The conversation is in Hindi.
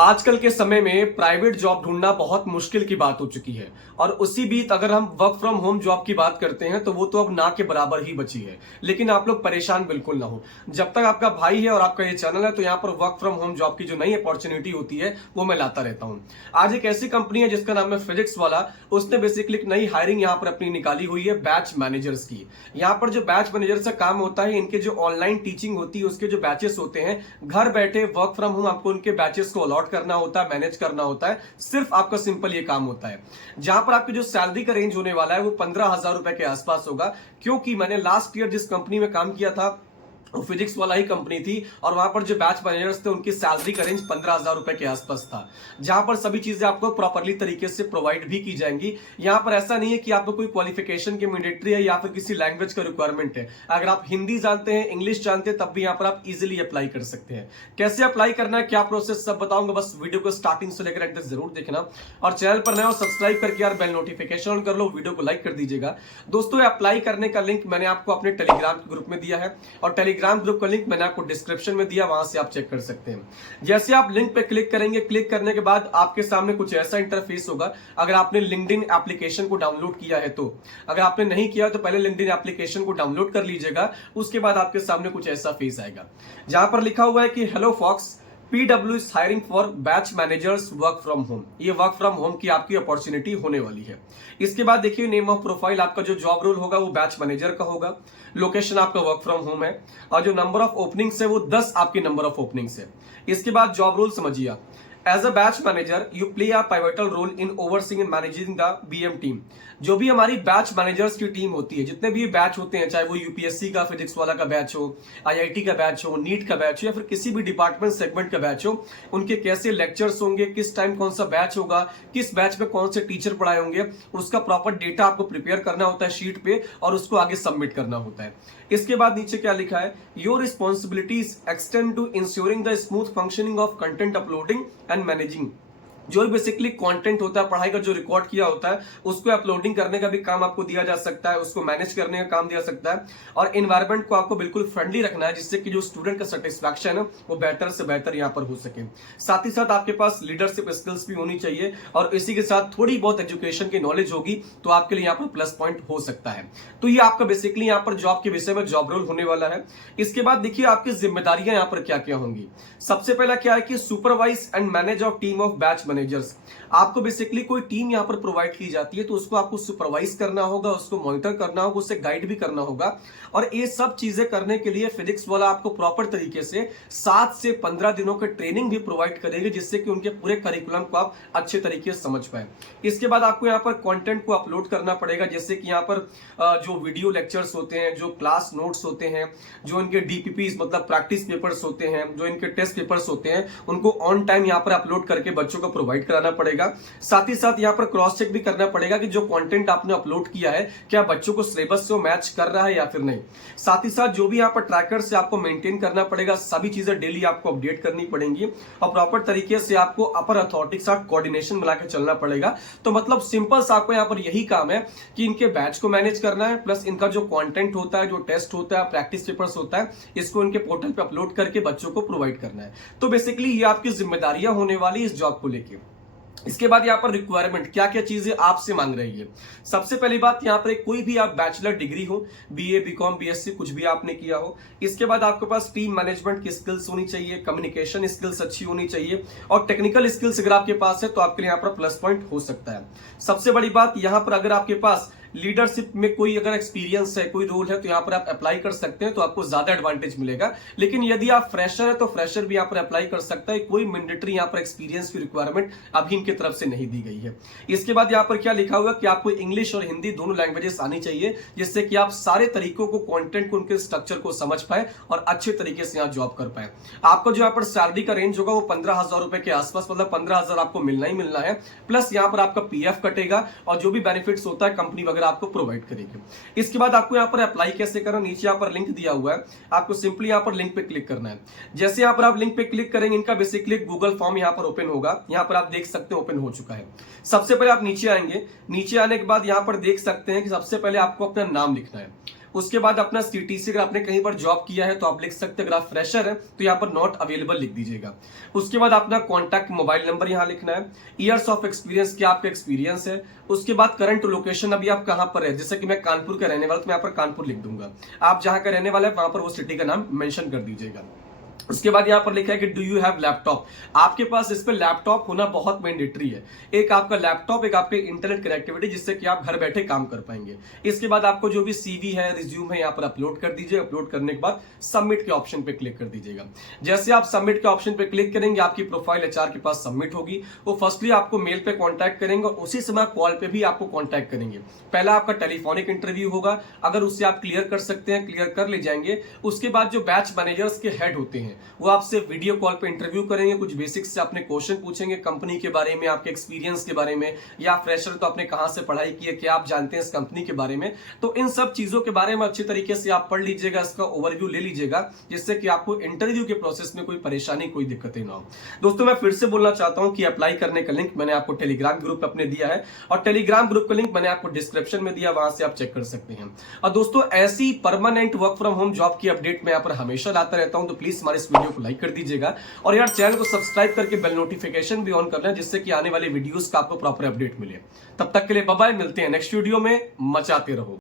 आजकल के समय में प्राइवेट जॉब ढूंढना बहुत मुश्किल की बात हो चुकी है। और उसी बीच अगर हम वर्क फ्रॉम होम जॉब की बात करते हैं तो वो तो अब ना के बराबर ही बची है। लेकिन आप लोग परेशान बिल्कुल ना हो, जब तक आपका भाई है और आपका ये चैनल है तो यहाँ पर वर्क फ्रॉम होम जॉब की जो नई अपॉर्चुनिटी होती है वो मैं लाता रहता हूँ। आज एक ऐसी कंपनी है जिसका नाम है फिजिक्स वाला। उसने बेसिकली एक नई हायरिंग यहाँ पर अपनी निकाली हुई है बैच मैनेजर्स की। यहाँ पर जो बैच मैनेजर का काम होता है, इनके जो ऑनलाइन टीचिंग होती है उसके जो बैचेस होते हैं, घर बैठे वर्क फ्रॉम होम आपको उनके बैचेस को अलॉट करना होता है, मैनेज करना होता है। सिर्फ आपका सिंपल ये काम होता है, जहां पर आपकी जो सैलरी का रेंज होने वाला है वो 15,000 रुपए के आसपास होगा। क्योंकि मैंने लास्ट ईयर जिस कंपनी में काम किया था वो फिजिक्स वाला ही कंपनी थी और वहां पर जो बैच मैनेजर्स थे उनकी सैलरी का रेंज 15,000 रुपए के आसपास था, जहां पर सभी चीजें आपको प्रॉपरली तरीके से प्रोवाइड भी की जाएंगी। यहां पर ऐसा नहीं है कि आपको कोई क्वालिफिकेशन की मैंडेटरी है या फिर किसी लैंग्वेज का रिक्वायरमेंट है। अगर आप हिंदी जानते हैं, इंग्लिश जानते हैं, तब भी यहां पर आप इजिली अप्लाई कर सकते हैं। कैसे अप्लाई करना है, क्या प्रोसेस, सब बताऊंगा। बस वीडियो को स्टार्टिंग से लेकर एंड तक जरूर देखना और चैनल पर नए हो सब्सक्राइब करके यार बेल नोटिफिकेशन ऑन कर लो, वीडियो को लाइक कर दीजिएगा। दोस्तों, अप्लाई करने का लिंक मैंने आपको अपने टेलीग्राम ग्रुप में दिया है और टेलीग्राम ग्रुप का लिंक मैंने आपको डिस्क्रिप्शन में दिया, वहां से आप चेक कर सकते हैं। जैसे आप लिंक पे क्लिक करेंगे, क्लिक करने के बाद आपके सामने कुछ ऐसा इंटरफेस होगा। अगर आपने लिंक्डइन एप्लीकेशन को डाउनलोड किया है तो, अगर आपने नहीं किया तो पहले लिंक्डइन एप्लीकेशन को डाउनलोड कर लीजिएगा। उसके बाद आपके सामने कुछ ऐसा फेस आएगा जहां पर लिखा हुआ है कि hello folks, PW is hiring for batch managers work from home. ये वर्क फ्रॉम होम की आपकी अपॉर्चुनिटी होने वाली है। इसके बाद देखिए नेम ऑफ प्रोफाइल, आपका जो जॉब रोल होगा वो बैच मैनेजर का होगा। लोकेशन आपका वर्क फ्रॉम होम है और जो नंबर ऑफ ओपनिंग्स है वो 10 आपकी नंबर ऑफ ओपनिंग्स है। इसके बाद जॉब रोल समझिए। As a batch manager you play a pivotal role in overseeing and managing the BM team. जो भी हमारी बैच मैनेजर्स की टीम होती है, जितने भी बैच होते हैं, चाहे वो UPSC का फिजिक्स वाला का बैच हो, IIT का बैच हो, नीट का बैच हो या फिर किसी भी डिपार्टमेंट सेगमेंट का बैच हो, उनके कैसे लेक्चर्स होंगे, किस टाइम कौन सा बैच होगा, किस बैच में कौन से टीचर पढ़ाए होंगे, उसका प्रॉपर डेटा आपको प्रिपेयर करना होता है शीट पे और उसको आगे सबमिट करना होता है। इसके बाद नीचे क्या लिखा है, your responsibilities extend to ensuring the smooth functioning of content uploading and managing. जो बेसिकली कंटेंट होता है, पढ़ाई का जो रिकॉर्ड किया होता है उसको अपलोडिंग करने का भी काम आपको दिया जा सकता है, उसको मैनेज करने का काम दिया सकता है और एनवायरनमेंट को आपको बिल्कुल फ्रेंडली रखना है जिससे कि जो स्टूडेंट का सेटिस्फैक्शन है वो बेहतर से बेहतर यहाँ पर हो सके। साथ ही साथ आपके पास लीडरशिप स्किल्स भी होनी चाहिए और इसी के साथ थोड़ी बहुत एजुकेशन की नॉलेज होगी तो आपके लिए यहाँ पर प्लस पॉइंट हो सकता है। तो ये आपका बेसिकली यहाँ पर जॉब के विषय में जॉब रोल होने वाला है। इसके बाद देखिए आपकी जिम्मेदारियां यहाँ पर क्या क्या होंगी। सबसे पहला क्या है कि supervise and manage of team of batch managers. आपको बेसिकली कोई टीम यहां पर प्रोवाइड की जाती है तो उसको आपको सुपरवाइज करना होगा, उसको मॉनिटर करना होगा, उससे गाइड भी करना होगा। और ये सब चीजें करने के लिए फिजिक्स वाला आपको प्रॉपर तरीके से 7 से 15 दिनों की ट्रेनिंग भी प्रोवाइड करेंगे जिससे कि उनके पूरे करिकुलम को आप अच्छे तरीके से समझ पाए। इसके बाद आपको यहाँ पर कंटेंट को अपलोड करना पड़ेगा, जैसे कि यहाँ पर जो वीडियो लेक्चर्स होते हैं, जो क्लास नोट्स होते हैं, जो इनके DPPs मतलब प्रैक्टिस पेपर्स होते हैं, जो इनके टेस्ट पेपर्स होते हैं, उनको ऑन टाइम यहाँ पर अपलोड करके बच्चों को प्रोवाइड कराना पड़ेगा। साथ ही साथ यहाँ पर क्रॉस चेक भी करना पड़ेगा कि जो कंटेंट आपने अपलोड किया है क्या बच्चों को सिलेबस से मैच कर रहा है या फिर नहीं। साथ ही साथ जो भी यहाँ पर ट्रैकर से आपको मेंटेन करना पड़ेगा, सभी चीजें डेली आपको अपडेट करनी पड़ेंगी और प्रॉपर तरीके से आपको अपर अथॉरिटी के साथ कोऑर्डिनेशन बना के चलना पड़ेगा। तो मतलब सिंपल सा आपको यहाँ पर यही काम है कि इनके बैच को मैनेज करना है, प्लस इनका जो कंटेंट होता है, जो टेस्ट होता है, प्रैक्टिस पेपर्स होता है, इसको इनके पोर्टल पे अपलोड करके बच्चों को प्रोवाइड करना है। तो बेसिकली ये आपकी जिम्मेदारियां होने वाली इस जॉब को लेकर। इसके बाद यहाँ पर रिक्वायरमेंट क्या क्या चीजें आपसे मांग रही है। सबसे पहली बात, यहाँ पर कोई भी आप बैचलर डिग्री हो, BA BCom BSc कुछ भी आपने किया हो। इसके बाद आपके पास टीम मैनेजमेंट की स्किल्स होनी चाहिए, कम्युनिकेशन स्किल्स अच्छी होनी चाहिए और टेक्निकल स्किल्स अगर आपके पास है तो आपके लिए यहाँ पर प्लस पॉइंट हो सकता है। सबसे बड़ी बात यहाँ पर अगर आपके पास लीडरशिप में कोई अगर एक्सपीरियंस है, कोई रोल है तो यहाँ पर आप अप्लाई कर सकते हैं, तो आपको ज्यादा एडवांटेज मिलेगा। लेकिन यदि आप फ्रेशर है तो फ्रेशर भी यहाँ पर अप्लाई कर सकता है, कोई मैंडेटरी यहाँ पर एक्सपीरियंस की रिक्वायरमेंट अभी इनकी तरफ से नहीं दी गई है। इसके बाद यहाँ पर क्या लिखा हुआ कि आपको इंग्लिश और हिंदी दोनों लैंग्वेजेस आनी चाहिए जिससे कि आप सारे तरीकों को, कंटेंट को, उनके स्ट्रक्चर को समझ पाए और अच्छे तरीके से यहाँ जॉब कर पाए। आपको जो यहाँ पर सैलरी का रेंज होगा वो 15,000 रुपए के आसपास, मतलब 15,000 आपको मिलना ही मिलना है। प्लस यहाँ पर आपका PF कटेगा और जो भी बेनिफिट्स होता है कंपनी वगैरह आपको प्रोवाइड करेगी। इसके बाद आपको यहाँ पर अप्लाई कैसे करना, नीचे यहाँ पर लिंक दिया हुआ है, आपको सिंपली यहाँ पर लिंक पे क्लिक करना है। जैसे यहाँ पर आप लिंक पे क्लिक करेंगे, इनका बेसिकली गूगल फॉर्म यहाँ पर ओपन होगा। यहाँ पर आप देख सकते हैं ओपन हो चुका है। सबसे पहले आप नीचे आएंगे, नीचे आने के बाद यहाँ पर देख सकते हैं कि सबसे पहले आपको अपना नाम लिखना है। उसके बाद अपना सीटीसी, अगर आपने कहीं पर जॉब किया है तो आप लिख सकते हैं। अगर आप फ्रेशर हैं तो यहाँ पर नॉट अवेलेबल लिख दीजिएगा। उसके बाद अपना कॉन्टैक्ट मोबाइल नंबर यहाँ लिखना है। ईयर्स ऑफ एक्सपीरियंस, क्या आपका एक्सपीरियंस है। उसके बाद करंट लोकेशन, अभी आप कहां पर है, जैसे कि मैं कानपुर का रहने वाला तो मैं यहाँ पर कानपुर लिख दूंगा। आप जहां का रहने वाला है वहां पर वो सिटी का नाम मेंशन कर दीजिएगा। उसके बाद यहाँ पर लिखा है कि डू यू हैव लैपटॉप, आपके पास इस पे लैपटॉप होना बहुत मैंडेटरी है। एक आपका लैपटॉप, एक आपके इंटरनेट कनेक्टिविटी, जिससे कि आप घर बैठे काम कर पाएंगे। इसके बाद आपको जो भी सीवी है, रिज्यूम है, यहाँ पर अपलोड कर दीजिए। अपलोड करने के बाद सबमिट के ऑप्शन पे क्लिक कर दीजिएगा। जैसे आप सबमिट के ऑप्शन पे क्लिक करेंगे आपकी प्रोफाइल एचआर के पास सबमिट होगी। वो फर्स्टली आपको मेल पे कॉन्टैक्ट करेंगे और उसी समय कॉल पे भी आपको कॉन्टैक्ट करेंगे। पहला आपका टेलीफोनिक इंटरव्यू होगा, अगर उससे आप क्लियर कर सकते हैं, क्लियर कर ले जाएंगे। उसके बाद जो बैच मैनेजर्स के हेड होते हैं वो आपसे वीडियो कॉल पे इंटरव्यू करेंगे। कुछ बेसिक्स से अपने क्वेश्चन पूछेंगे कंपनी के बारे में, आपके एक्सपीरियंस के बारे में, या फ्रेशर तो आपने कहां से पढ़ाई की है, क्या आप जानते हैं इस कंपनी के बारे में। तो इन सब चीजों के बारे में अच्छी तरीके से आप पढ़ लीजिएगा, इसका ओवरव्यू ले लीजिएगा, जिससे कि आपको इंटरव्यू के प्रोसेस में कोई परेशानी, कोई दिक्कतें ना हो। दोस्तों मैं फिर से बोलना चाहता हूं कि अप्लाई करने का लिंक मैंने आपको टेलीग्राम ग्रुप अपने दिया है, और टेलीग्राम ग्रुप का लिंक मैंने आपको डिस्क्रिप्शन में दिया, वहां से आप चेक कर सकते हैं। और दोस्तों ऐसी permanent work from home job की अपडेट मैं यहाँ पर हमेशा लाता रहता हूं, तो प्लीज हमारे इस वीडियो को लाइक कर दीजिएगा और यार चैनल को सब्सक्राइब करके बेल नोटिफिकेशन भी ऑन कर लें, जिससे कि आने वाले वीडियोस का आपको प्रॉपर अपडेट मिले। तब तक के लिए बाय बाय, मिलते हैं नेक्स्ट वीडियो में। मचाते रहो।